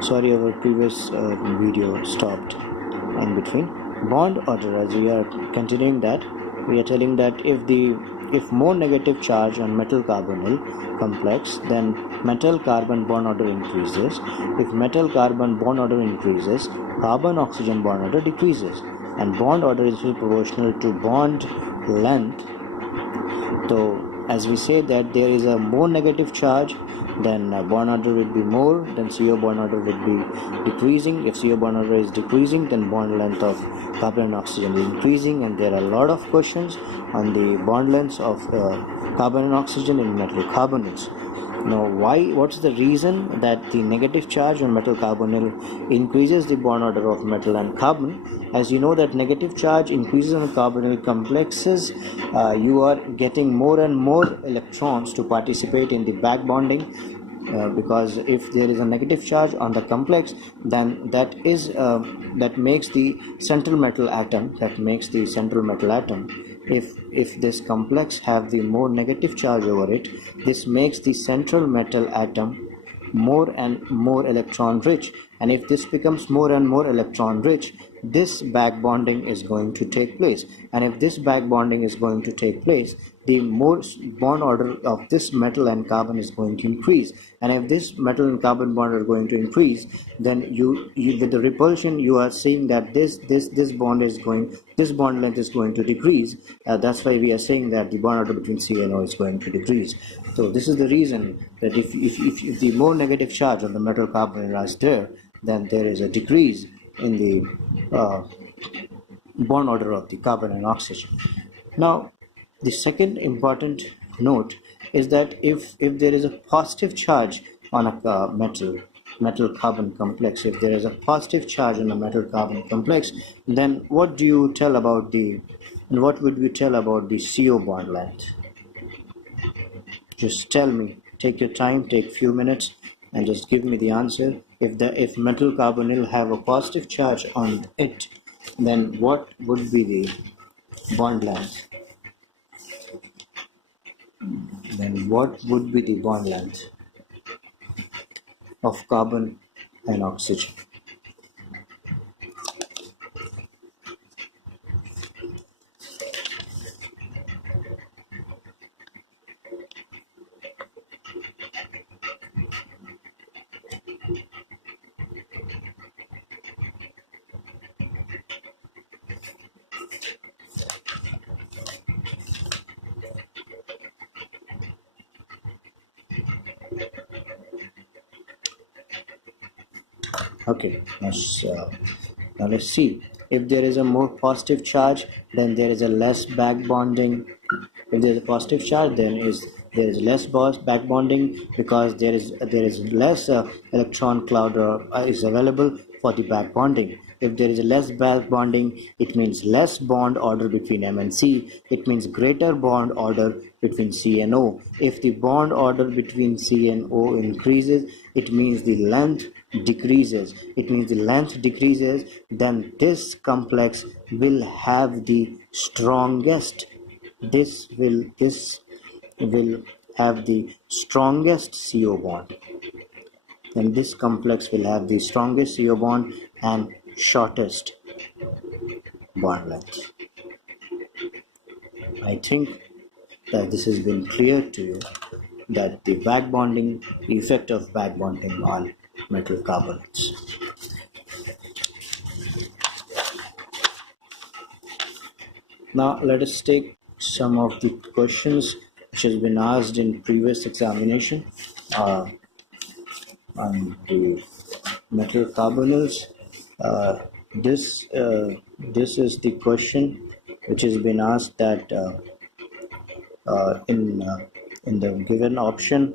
Sorry, our previous video stopped in between. Bond order, as we are continuing that, we are telling that if more negative charge on metal carbonyl complex, then metal carbon bond order increases. If metal carbon bond order increases, carbon oxygen bond order decreases, and bond order is proportional to bond length. So as we say that there is a more negative charge, then bond order will be more, then CO bond order will be decreasing. If CO bond order is decreasing, then bond length of carbon and oxygen is increasing. And there are a lot of questions on the bond lengths of carbon and oxygen in metal carbonates. Now, what's the reason that the negative charge on metal carbonyl increases the bond order of metal and carbon? As you know that negative charge increases on carbonyl complexes, you are getting more and more electrons to participate in the back bonding, because if there is a negative charge on the complex, then that makes the central metal atom, if this complex have the more negative charge over it, this makes the central metal atom more and more electron rich, and if this becomes more and more electron rich, this back bonding is going to take place. And if this back bonding is going to take place, the more bond order of this metal and carbon is going to increase. And if this metal and carbon bond are going to increase, then you with the repulsion you are seeing that this bond length is going to decrease. That's why we are saying that the bond order between C and O is going to decrease. So this is the reason that if the more negative charge on the metal carbon is there, then there is a decrease in the bond order of the carbon and oxygen. Now, the second important note is that if there is a positive charge on a metal carbon complex, if there is a positive charge on a metal carbon complex, then what would you tell about the CO bond length? Just tell me. Take your time, take few minutes, and just give me the answer. If metal carbonyl have a positive charge on it, then what would be the bond length? Then what would be the bond length of carbon and oxygen? Okay, now let's see. If there is a more positive charge, then there is a less back bonding. If there is a positive charge, then there is less back bonding, because there is less electron cloud is available for the back bonding. If there is a less back bonding, it means less bond order between M and C. It means greater bond order between C and O. If the bond order between C and O increases, it means the length decreases. Then this complex will have the strongest. This will have the strongest CO bond. Then this complex will have the strongest CO bond and shortest bond length. I think that this has been clear to you, that the effect of back bonding on metal carbonates. Now let us take some of the questions which has been asked in previous examination on the metal carbonyls. This is the question which has been asked, that in the given option,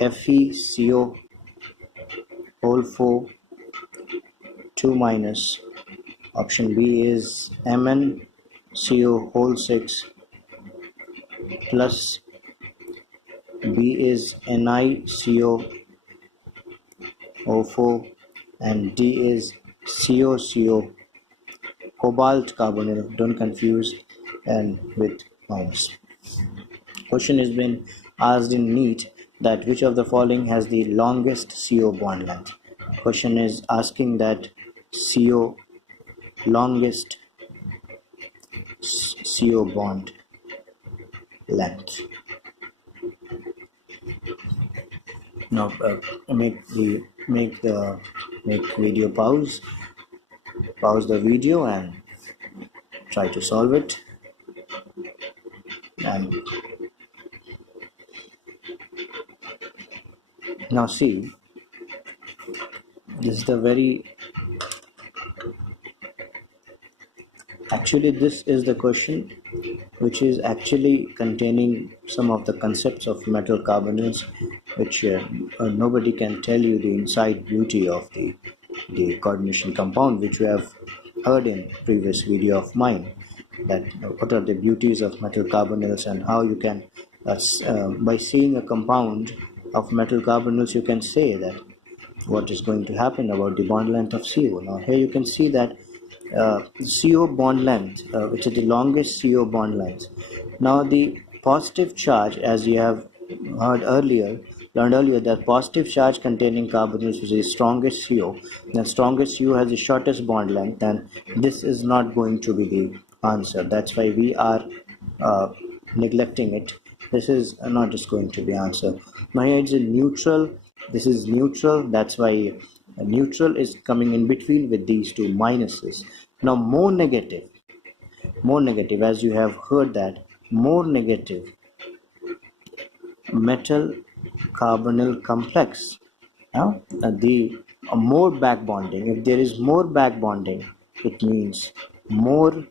FeCO whole 4 2 minus, option B is MnCO whole 6 plus, B is NiCO O4, and D is COCO cobalt carbonyl. Don't confuse and with minus. Question has been asked in NEET that which of the following has the longest CO bond length. Question is asking that CO longest CO bond length. Now make video pause the video and try to solve it. And now see, this is the very actually this is the question which is actually containing some of the concepts of metal carbonyls, which nobody can tell you the inside beauty of the coordination compound, which we have heard in previous video of mine, that what are the beauties of metal carbonyls and how you can by seeing a compound of metal carbonyls you can say that what is going to happen about the bond length of CO. Now here you can see that CO bond length, which is the longest CO bond length. Now the positive charge, as you have learned earlier, that positive charge containing carbonyls which is the strongest CO, the strongest CO has the shortest bond length, and this is not going to be the answer. That's why we are neglecting it. This is not just going to be answer. Now here it's a neutral. This is neutral. That's why neutral is coming in between with these two minuses. Now more negative, as you have heard that more negative metal carbonyl complex. Now the more back bonding. If there is more back bonding, it means more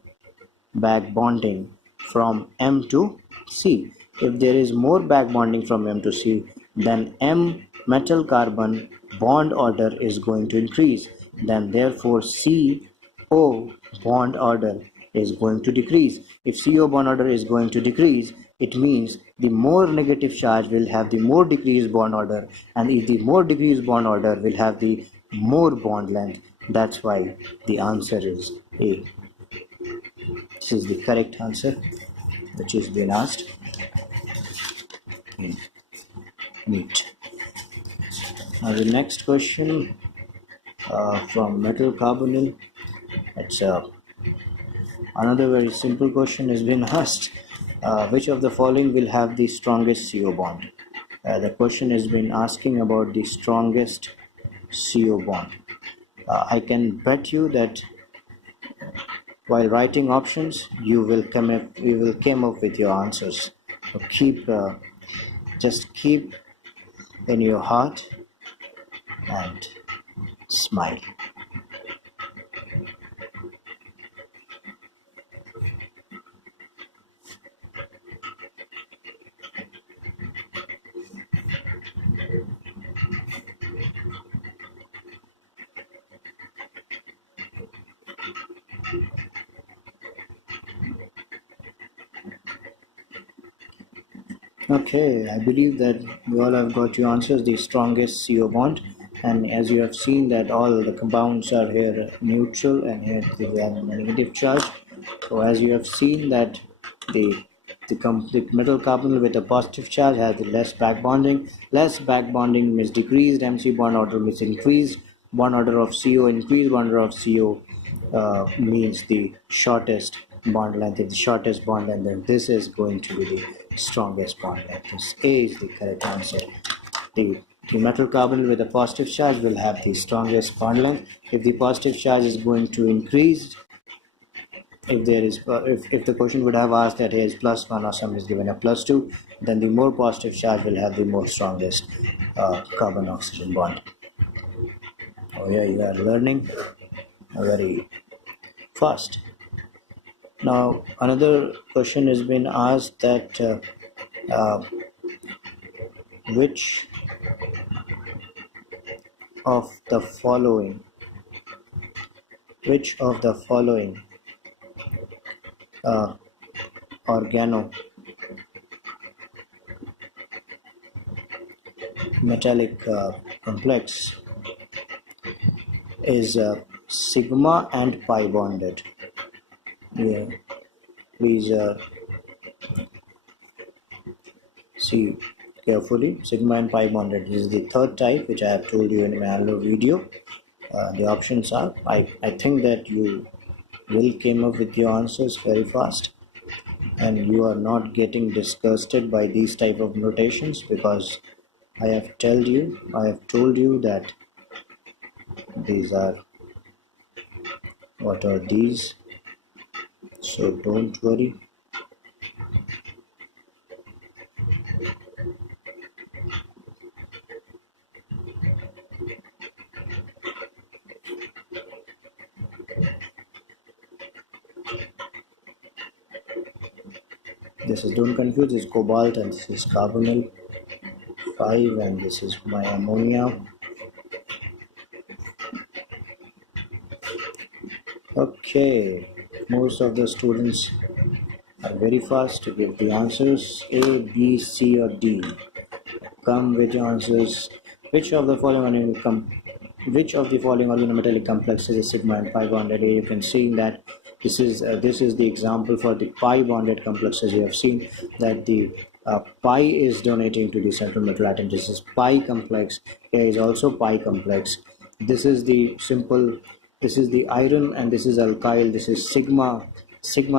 back bonding from M to C. If there is more back bonding from M to C, then M metal carbon bond order is going to increase. Then therefore CO bond order is going to decrease. If CO bond order is going to decrease, it means the more negative charge will have the more decreased bond order, and if the more decreased bond order will have the more bond length. That's why the answer is A. This is the correct answer which is being asked in NEET. Now the next question from metal carbonyl. It's another very simple question has been asked. Which of the following will have the strongest CO bond? The question has been asking about the strongest CO bond. I can bet you that while writing options, you will come up with your answers. So just keep in your heart and smile. Okay, I believe that you all have got your answers. The strongest CO bond, and as you have seen that all the compounds are here neutral and here they have a negative charge. So as you have seen that the metal carbonyl with a positive charge has the less back bonding. Less back bonding means decreased MC bond order means increased bond order of CO. Increased bond order of CO means the shortest bond length. If the shortest bond length, then this is going to be the strongest bond length. So A is the correct answer. The metal carbonyl with a positive charge will have the strongest bond length. If the positive charge is going to increase, if there is if the question would have asked that here is +1 or some is given a +2, then the more positive charge will have the more strongest carbon oxygen bond. Oh yeah, you are learning very fast. Now another question has been asked that which of the following organometallic complex is sigma and pi bonded. Yeah, please see carefully. Sigma and pi bonded is the third type, which I have told you in my earlier video. The options are, I think that you will came up with your answers very fast, and you are not getting disgusted by these type of notations, because I have told you that these are what are these, so don't worry. This is, don't confuse, this is cobalt and this is carbonyl 5 and this is my ammonia. Okay, most of the students are very fast to give the answers. A, B, C or D. Come with your answers. Which of the following organometallic complexes is sigma and pi bonded? You can see that this is the example for the pi bonded complexes. You have seen that the pi is donating to the central metal atom. This is pi complex. Here is also pi complex. This is the simple. This is the iron and this is alkyl. This is sigma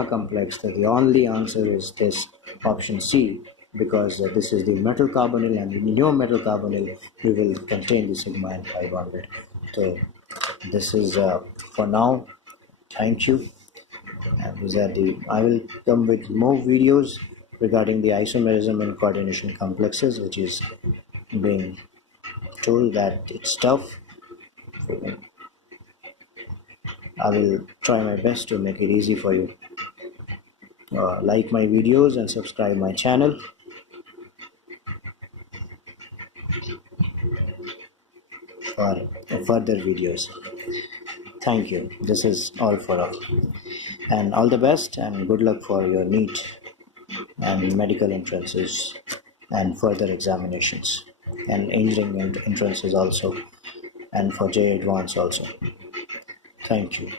complex. So the only answer is this option C, because this is the metal carbonyl, and in your metal carbonyl we will contain the sigma and pi bonded. So this is for now. Thank you. And these are I will come with more videos regarding the isomerism and coordination complexes, which is being told that it's tough. I will try my best to make it easy for you. Like my videos and subscribe my channel for further videos. Thank you. This is all for all. And all the best and good luck for your NEET and medical entrances and further examinations and engineering entrances also, and for J Advance also. Thank you.